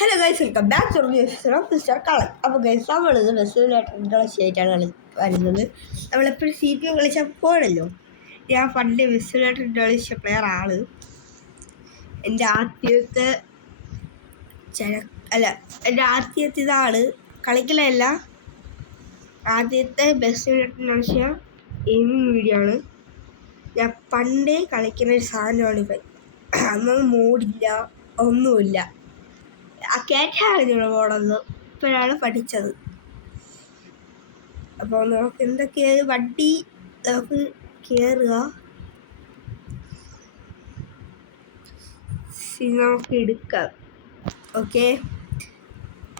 Hello guys, welcome back to mister colour. അപ്പോൾ guys, നമ്മളിത് ബസ്സിലായിട്ട് സ്റ്റേറ്റാണ് വരുന്നത്. നമ്മളെപ്പോഴും സി പി എം കളിച്ചാൽ പോകണല്ലോ. ഞാൻ പണ്ട് ബസ്സിലായിട്ട് കളിച്ച പ്ലെയർ ആണ്. എൻ്റെ ആദ്യത്തെ ഇതാണ് കളിക്കലല്ല, ആദ്യത്തെ ബസ്സിലായിട്ട് കളിച്ച ഗെയിമിങ് വീഡിയോ ആണ്. ഞാൻ പണ്ടേ കളിക്കുന്ന ഒരു സാധനമാണ് ഇപ്പം. അന്നൊന്നും മോഡില്ല, ഒന്നുമില്ല. ആ കേട്ടാണ് മോഡെന്ന് ഇപ്പോഴാണ് പഠിച്ചത്. അപ്പോൾ നമുക്ക് എന്തൊക്കെയാണ് വണ്ടി നമുക്ക് കയറുക, നമുക്ക് എടുക്കാം. ഓക്കെ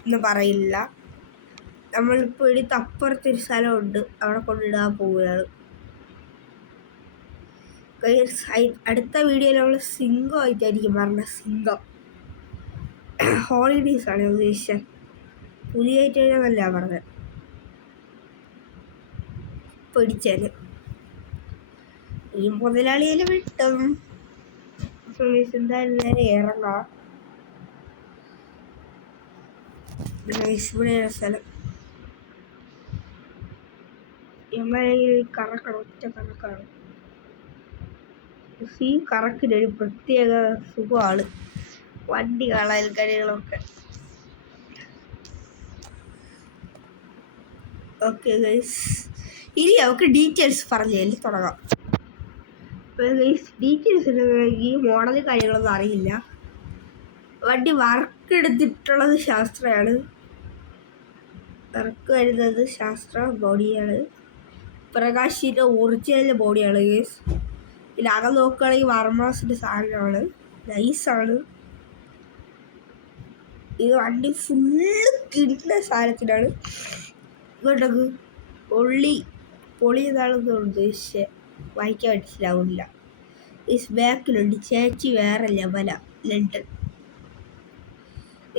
എന്ന് പറയില്ല. നമ്മളിപ്പോൾ എടുത്ത് അപ്പുറത്തൊരു സ്ഥലമുണ്ട്, അവിടെ കൊണ്ടിടാൻ പോവുകയാണ്. അടുത്ത വീഡിയോയിൽ നമ്മൾ സിംഗമായിട്ടായിരിക്കും പറഞ്ഞ. സിംഗം ഹോളിഡേയ്സാണ് ഉദ്ദേശിച്ചത്, പുലിയായിട്ട് കഴിഞ്ഞാൽ പറഞ്ഞത്. പിടിച്ചാൽ ഈ മുതലാളിയിൽ വിട്ടും എന്തായാലും നേരെ ഇറങ്ങാം. ഇവിടെ സ്ഥലം കറക്കണം, ഒറ്റ കറക്കാണ്. ഈ കറക്കിനൊരു പ്രത്യേക സുഖമാണ്, വണ്ടി കാണാൻ കാര്യങ്ങളൊക്കെ. ഓക്കെ ഗൈസ്, ഇനി നമുക്ക് ഡീറ്റെയിൽസ് പറഞ്ഞതിൽ തുടങ്ങാം. ഡീറ്റെയിൽസ് ഈ മോഡൽ കാര്യങ്ങളൊന്നും അറിയില്ല. വണ്ടി വർക്ക് എടുത്തിട്ടുള്ളത് ശാസ്ത്രയാണ്, വർക്ക് വരുന്നത് ശാസ്ത്ര ബോഡിയാണ്. പ്രകാശിൻ്റെ ഒറിജിനൽ ബോഡിയാണ് ഗൈസ്. ഇതിനകം നോക്കുകയാണെങ്കിൽ വർമാസിൻ്റെ സാധനമാണ്, നൈസാണ്. ഇത് വണ്ടി ഫുള്ള് കിട്ടുന്ന സാധനത്തിനാണ്. ഇങ്ങോട്ടേക്ക് പൊളിയതാണെന്ന് ഉദ്ദേശിച്ച് വായിക്കാൻ മനസ്സിലാവില്ല. ഈ ബാക്കിലുണ്ട് ചേച്ചി വേറെ ലെവല ലണ്ടൻ.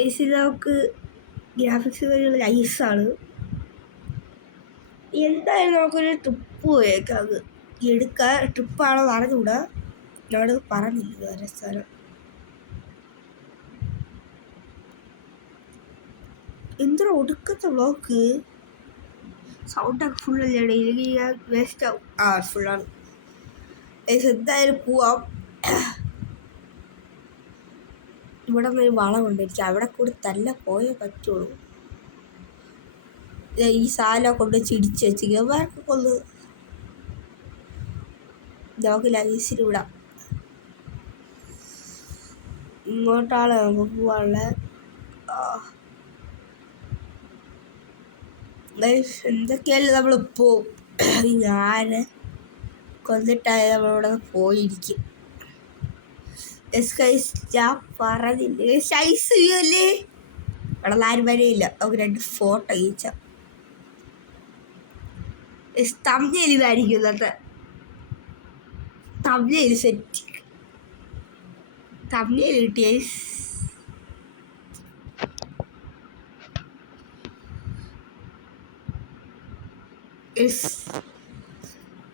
ഇത് നമുക്ക് ഗ്രാഫിക്സ് കാര്യങ്ങൾ നൈസാണ്. എന്തായാലും നമുക്കൊരു ട്രിപ്പ് പോയേക്കാം. അത് എടുക്കാൻ ട്രിപ്പാണോ അറിഞ്ഞുകൂടാ, എന്നോട് പറഞ്ഞില്ല വേറെ സ്ഥലം. എന്തൊരു ഒടുക്കത്തെ ബ്ലോക്ക്, സൗണ്ടൊക്കെ ഫുള്ളല്ലേ, ഇല്ലെങ്കിൽ വേസ്റ്റ് ആവും. ഫുള്ളാണ്. എന്തായാലും പോവാം. ഇവിടെ നിന്നൊരു വളമുണ്ട്, എനിക്ക് അവിടെ കൂടി തല്ല പോയേ പറ്റുള്ളൂ. ഈ സാധനം കൊണ്ട് ചിടിച്ച് വെച്ചിരിക്കുക, വേറെ കൊന്ന് നമുക്ക് ലൈസിന് വിടാം. ഇങ്ങോട്ടാണ് നമുക്ക് പോവാനുള്ള. എന്തൊക്കെയല്ലേ നമ്മളിപ്പോ ഞാൻ കൊന്നിട്ടായ നമ്മളിവിടെ പോയിരിക്കും. ഞാൻ പറഞ്ഞില്ലേ സൈസ് അല്ലേ, ഇവിടെ ആരും വരെയില്ല. നമുക്ക് 2 ഫോട്ടോ അയച്ചാൽ തമ്മിൽ ഇതായിരിക്കും. ഇന്നത്തെ തമ്മിൽ സെറ്റ് തമ്മിൽ കിട്ടിയ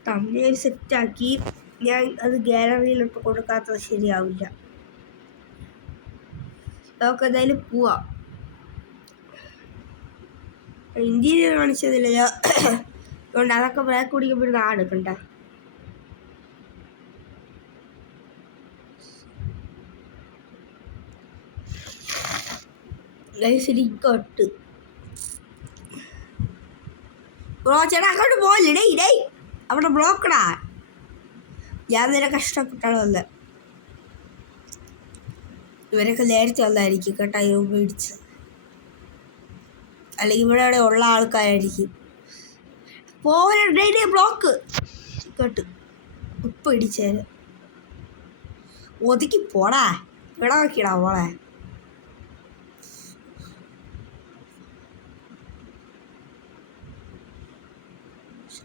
തമ്മിൽ സെറ്റാക്കി. ഞാൻ അത് ഗാലറിയിലിട്ട് കൊടുക്കാത്തത് ശരിയാവില്ല. നമുക്ക് എന്തായാലും പോവാം. ഇന്റീരിയർ കാണിച്ചതില്ല, അതുകൊണ്ട് അതൊക്കെ ബ്രേക്ക് കുടിക്കുമ്പോഴാണ് എടുക്കണ്ട. ട്ട് ബ്രോ ചേട്ടാ അങ്ങോട്ട് പോയില്ലേ, ഇടേ അവിടെ ബ്ലോക്കടാ. ഞാൻ നേരെ കഷ്ടപ്പെട്ടാണ് വന്നത്. ഇവരൊക്കെ നേരത്തെ വന്നായിരിക്കും കേട്ടോ, ഈ മേടിച്ച്. അല്ലെങ്കിൽ ഇവിടെ ഉള്ള ആൾക്കാരായിരിക്കും. പോവലേ ബ്ലോക്ക് കേട്ട് ഉപ്പ് ഇടിച്ചേര് ഒതുക്കി പോടാ, ഇവിടെ നോക്കിടാ മോളെ.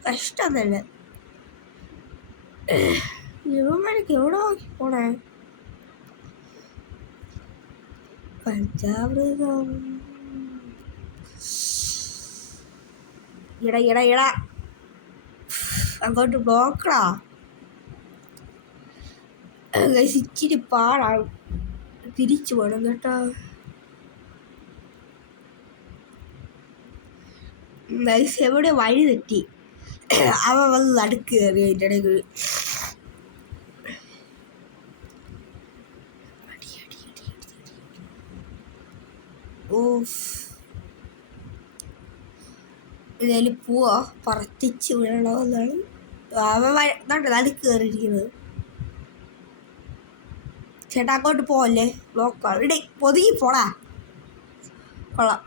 കഷ്ടം തന്നെ. ഇവന്മാർക്ക് എവിടെ നോക്കി പോണേ. പഞ്ചാബ് ഇട അങ്ങോട്ട് ബ്ലോക്കടാ. ഇച്ചിരി പാടാണ്, തിരിച്ചു പോകണം കേട്ടോ. ഗൈസ് എവിടെ വഴി തെറ്റി അവൻ വന്ന് നടുക്ക് കയറി അതിൻ്റെ ഇടയിൽ ഇതിൽ പോവാ പറത്തിച്ച് വിടണമെന്നാണ് അവൻ നടുക്ക് കയറിയിരിക്കുന്നത്. ചേട്ടാ അങ്ങോട്ട് പോവല്ലേ, ബ്ലോക്കാണ്. ഇടേ പൊതുങ്ങി പോടാ. കൊള്ളാം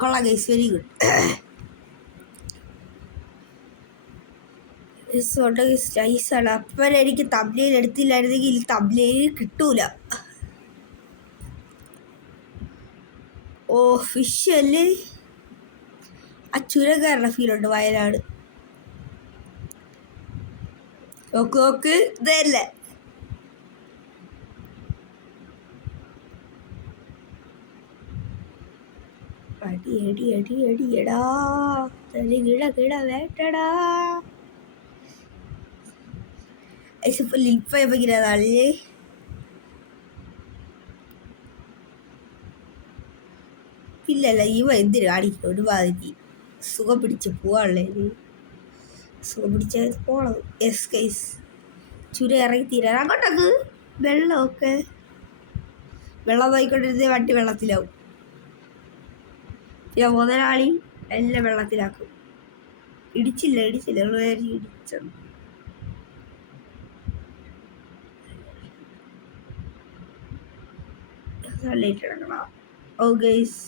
കൊള്ളാം ഗൈസ്, വെരി ഗുഡ്. നൈസാണ്. അപ്പം എനിക്ക് തബ്ലയിൽ എടുത്തില്ലായിരുന്നെങ്കിൽ തബ്ലയിൽ കിട്ടൂല. ഓ ഫിഷ് അല്ലേ, ആ ചുരക്കാരുടെ ഫീലുണ്ട് വയനാട്. നോക്ക് നോക്ക്, ഇതല്ലേ അടി അടി അടി അടിയടാ, തലി കിട കിട വേട്ടടാ. ഇപ്പൊ ലിപ്പല്ലേ ഇല്ലല്ല, ഇവ എന്തിനു കാണിക്കും ഒരു ബാധിക്ക്. സുഖം പിടിച്ച് പോവാനുള്ളത്, സുഖം പിടിച്ച പോണം. എസ് കൈസ് ചുര ഇറങ്ങി തീരാൻ അങ്ങോട്ടൊക്കെ വെള്ളമൊക്കെ വെള്ളം നോക്കിക്കൊണ്ടിരുന്ന വണ്ടി വെള്ളത്തിലാവും. പിന്നെ മുതലാളി എല്ലാം വെള്ളത്തിലാക്കും. ഇടിച്ചില്ല ഇടിച്ചത്. ലേറ്റ് കിടക്കണം. ഓ ഗൈസ്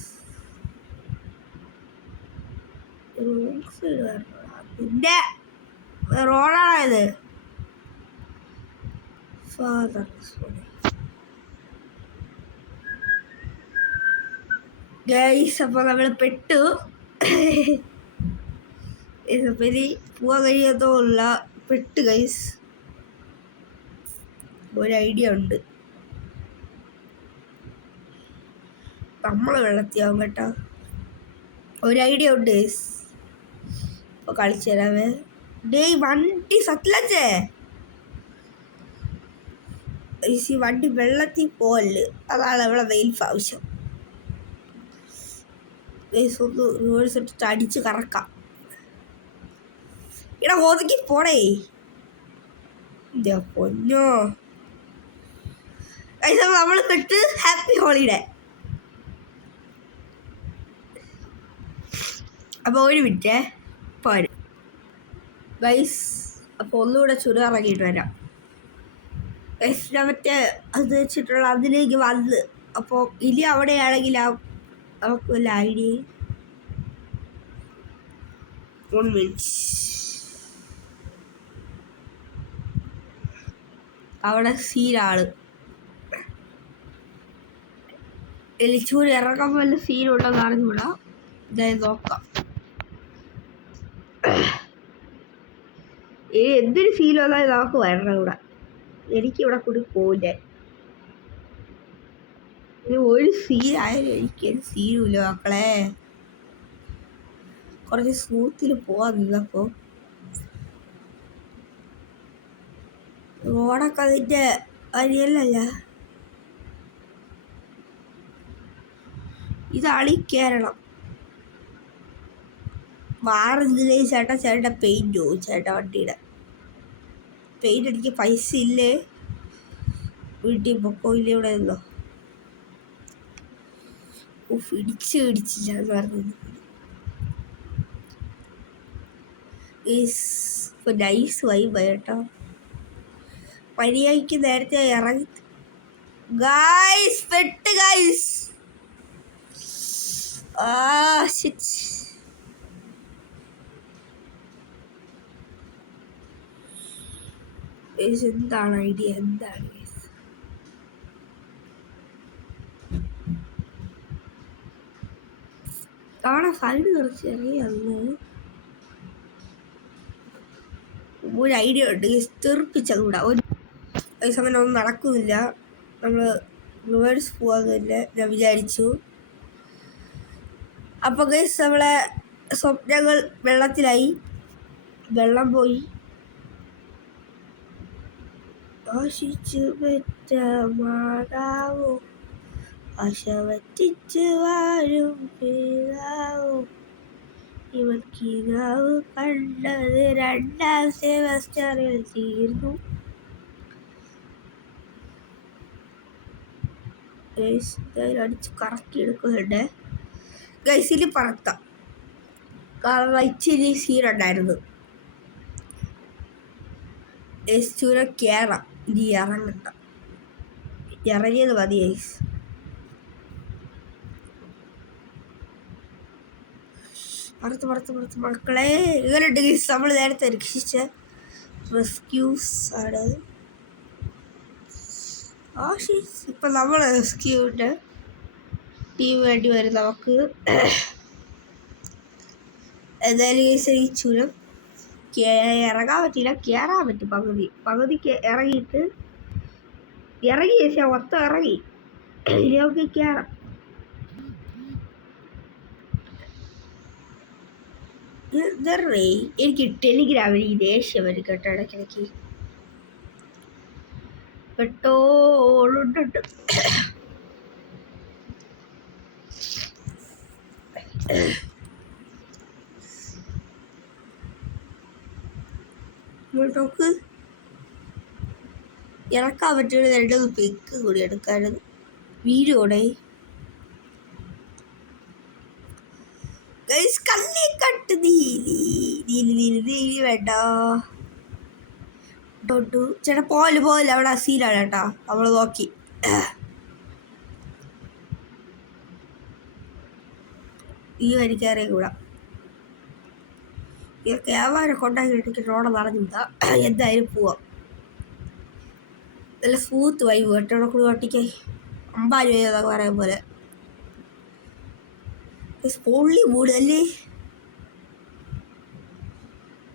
പിന്നെ റോഡാണത്. ഫാദർ ഗൈസ് അപ്പോൾ നമ്മൾ പെട്ടു. ഇനി പോവാൻ കഴിയാത്തല്ല, പെട്ട് ഗൈസ്. ഒരു ഐഡിയ ഉണ്ട്, നമ്മൾ വെള്ളത്തിയാവും കേട്ടോ. ഒരു ഐഡിയ ഉണ്ട് ഗൈസ്, ഇപ്പോൾ കളിച്ചു തരാമേ. ഡേ വണ്ടി സത്ലജേ ഈ വണ്ടി വെള്ളത്തിൽ പോവല്ല്, അതാണ് അവിടെ വെയിൽഫ് ആവശ്യം. ഒന്ന് റിവേഴ്സ് ഇട്ടിട്ട് അടിച്ച് കറക്കാം. ഇടാ ഒതുക്കി പോടേ, പൊന്നോ. നമ്മൾ പെട്ട് ഹാപ്പി ഹോളിഡേ. അപ്പോൾ ഒരു മിനിറ്റ് പോരും ഗൈസ്. അപ്പോൾ ഒന്നുകൂടെ ചുരം ഇറങ്ങിയിട്ട് വരാം ഗൈസ്. ഞാൻ മറ്റേ അത് വെച്ചിട്ടുള്ള അതിലേക്ക് വന്ന്, അപ്പോൾ ഇനി അവിടെയാണെങ്കിൽ നമുക്ക് വല്ല ഐഡിയ. 1 മിനിറ്റ്. അവിടെ സീനാണ്. എലിച്ചൂര് ഇറങ്ങാൻ വല്ല സീനുണ്ടെന്ന് അറിഞ്ഞൂടാ. ഇതായത് നോക്കാം. എന്തൊരു സീൻ വന്നാലും നമുക്ക് വരണം ഇവിടെ. എനിക്കിവിടെ കൂടി പോവില്ലേ. ഒരു സീനായാലും എനിക്കൊരു സീനുമില്ല മക്കളെ. കുറച്ച് സ്മൂത്തിൽ പോവാൻ നിന്നപ്പോൾ റോഡൊക്കെ അതിൻ്റെ അരിയല്ലല്ല. ഇതാണ് ഈ കേരളം. മാറുന്നില്ലേ ചേട്ടാ പെയിൻറ്റോ ചേട്ടാ വണ്ടിയുടെ പെയിൻ്റ് അടിക്കാൻ പൈസ ഇല്ലേ? വീട്ടിൽ പൊക്കോ ഇല്ലേ? ഇവിടെ നിന്നോ. ഇടിച്ചില്ല എന്ന് പറഞ്ഞു. നൈസ് വൈബ് കേട്ടോ. മര്യാദയ്ക്ക് നേരത്തെ ഇറങ്ങി ഗായ്സ്. പെട്ട് ഗായ്സ്. എന്താണ് ഐഡിയ? എന്താണ് അവിടെ സൈഡ് കുറച്ച് ഇറങ്ങിയന്ന് ഒരു ഐഡിയ ഉണ്ട്. തെറിപ്പിച്ചതുകൂടാ. ഒരു സമയം ഒന്നും നടക്കുന്നില്ല. നമ്മൾ റിവേഴ്സ് പോകാന്നില്ല ഞാൻ വിചാരിച്ചു. അപ്പോൾ ഗൈസ് നമ്മളെ സ്വപ്നങ്ങൾ വെള്ളത്തിലായി. വെള്ളം പോയി. ആശിച്ചു പെറ്റ മാതാവോ, ആശ വറ്റിച്ച് വാഴും പിതാവോ, ഇവൻ കിനാവ് കണ്ടത് 2ാം സെമസ്റ്ററിൽ തീർന്നു. അടിച്ച് കറക്കി എടുക്കുന്നുണ്ട്. ഗൈസിൽ പറത്താം, കാരണം ഇച്ചിരി സീനുണ്ടായിരുന്നു. ചൂര കയറാം, ഇനി ഇറങ്ങണ്ട, ഇറങ്ങിയത് മതി ഗൈസ്. പുറത്ത് മക്കളെ ഇങ്ങനെയുണ്ട് ഗൈസ്. നമ്മൾ നേരത്തെ രക്ഷിച്ച റെസ്ക്യൂസ് ആണ്. ഇപ്പം നമ്മൾ റെസ്ക്യൂവിൻ്റെ ടീം വേണ്ടി വരും നമുക്ക്. എന്തായാലും ഗൈസ് ഈ ചുരം ഇറങ്ങാൻ പറ്റില്ല, കയറാൻ പറ്റും പകുതിക്ക് ഇറങ്ങിയിട്ട് ഇറങ്ങി ചേച്ചാ മൊത്തം ഇറങ്ങി. ഇനി നമുക്ക് കയറാം. എനിക്ക് ടെലിഗ്രാമിൽ ഈ ദേഷ്യം വരും കേട്ടോ ഇടയ്ക്കിടയ്ക്ക്. പെട്ടോളുണ്ട്. നോക്ക്, ഇറക്കാൻ പറ്റുന്ന 2 പിക്ക് കൂടി എടുക്കാനത് വീഡിയോടെ. കള്ളിക്കട്ട് നീലി വേണ്ട ചേട്ടാ. പോലെ അവിടെ സീലാണ് കേട്ടാ, നമ്മള് നോക്കി. ഈ വരിക്കാരെ കൂടാ ക്യാമറ കൊണ്ടാക്കി റോഡ് നടന്നില്ല. എന്തായാലും പോവാം. നല്ല സ്മൂത്ത് വൈ കേട്ടോ കൂടി ഒട്ടിക്കായി 50 രൂപ എന്നൊക്കെ പറയാൻ പോലെ. പൊള്ളി മൂടല്ലേ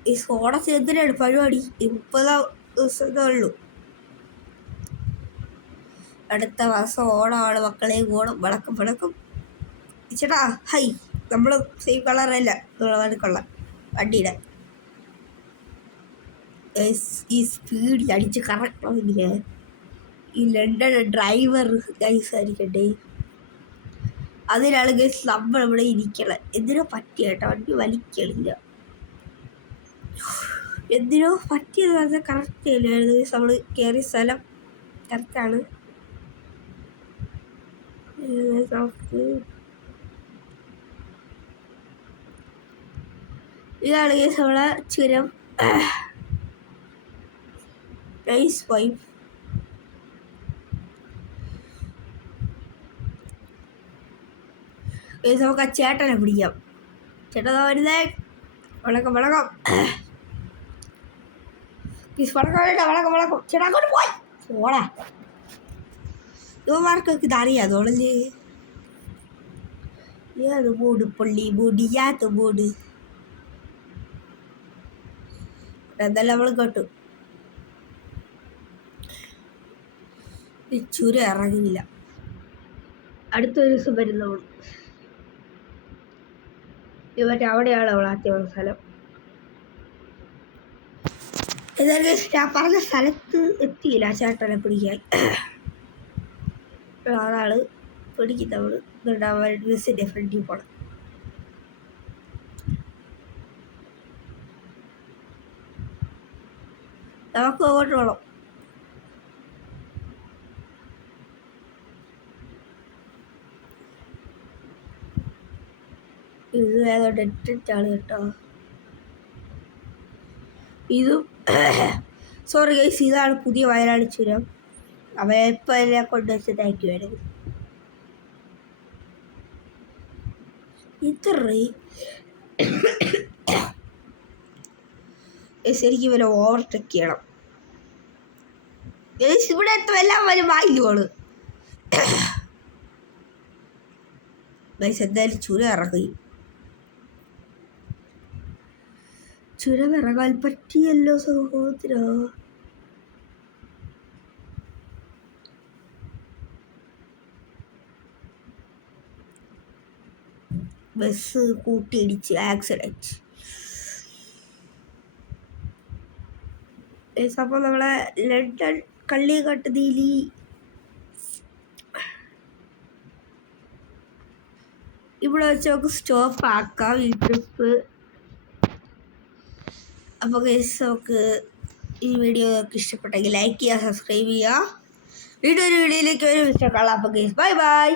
ഈ സോഡസ്. എന്തിനാണ് പരിപാടി? 30 ദിവസത്തേ ഉള്ളൂ. അടുത്ത മാസം ഓണമാണ് മക്കളെ. ഓണം വിളക്കും ചേട്ടാ. ഹൈ, നമ്മൾ സെയിം കളറല്ല കൊള്ളാം വണ്ടിയുടെ. ഈ സ്പീഡിൽ അടിച്ച് കറക്കണമെങ്കിൽ ഈ ലണ്ടൻ ഡ്രൈവർ ഗൈസ് ആയിരിക്കട്ടെ. അതിനാണ് ഗൈസ് നമ്മളിവിടെ ഇരിക്കണം. എന്തിനോ പറ്റിയ കേട്ടോ, വണ്ടി വലിക്കണില്ല. എന്തിനോ പറ്റിയെന്ന് പറഞ്ഞാൽ കറക്റ്റ് അല്ലായിരുന്നു ഗൈസ്. നമ്മൾ കയറിയ സ്ഥലം കറക്റ്റാണ്. ഇതാണ് ഗൈസ് നമ്മളെ ചുരം. Nice vibe. നമുക്ക് ആ ചേട്ടനെ പിടിക്കാം. ചേട്ടാ വരുന്നേ. വണക്കം ചേട്ടാ അങ്ങോട്ട് പോയി പോടാ. ഇവന്മാർക്കൊക്കെ ഇതറിയാതോളല്ലേ. ഏത് ബോർഡ് പൊള്ളി ബോഡിയാത്ത ബോർഡ്. എന്തായാലും നമ്മൾ കേട്ടു. ചുര ഇറങ്ങില്ല. അടുത്തൊരു ദിവസം വരുന്നവൾ മറ്റേ അവിടെയാണ് അവൾ ആദ്യമുള്ള സ്ഥലം. എന്തായാലും ഞാൻ പറഞ്ഞ സ്ഥലത്ത് എത്തിയില്ല ചേട്ടനെ പിടിക്കാൻ. അതാണ് പിടിക്കുന്നവള്. ബസ്സിൻ്റെ ഫ്രണ്ടിൽ പോണം. നമുക്ക് അങ്ങോട്ട് പോകണം. ഇത് ഏതോ ഡെറ്റാണ് കേട്ടോ. ഇതും സോറി ഗൈസ്, ഇതാണ് പുതിയ വയനാട് ചുരം. അവ എപ്പോൾ എന്നെ കൊണ്ടുവച്ചതായിരിക്കുമായിരുന്നു. ശരിക്കും ഇവരെ ഓവർടേക്ക് ചെയ്യണം. ഇവിടെ എല്ലാം വരും വായില്ലോള്. ഗൈസ് എന്തായാലും ചുരം ഇറങ്ങി. ചുരം ഇറങ്ങാൻ പറ്റിയല്ലോ സഹോദര. ബസ് കൂട്ടിയിടിച്ച് ആക്സിഡൻറ്റ്. അപ്പോൾ നമ്മളെ ലണ്ടൻ കള്ളിക്കട്ട് നീലി ഇവിടെ വെച്ച് നമുക്ക് സ്റ്റോപ്പ് ആക്കാം ഈ ട്രിപ്പ്. അപ്പോൾ ഗൈസ് നമുക്ക് ഈ വീഡിയോ ഒക്കെ ഇഷ്ടപ്പെട്ടെങ്കിൽ ലൈക്ക് ചെയ്യുക, സബ്സ്ക്രൈബ് ചെയ്യുക. വീഡിയോയിലേക്ക് ഒരു മിസ്റ്റർ കാണാം. അപ്പോൾ ഗൈസ് ബൈ ബൈ.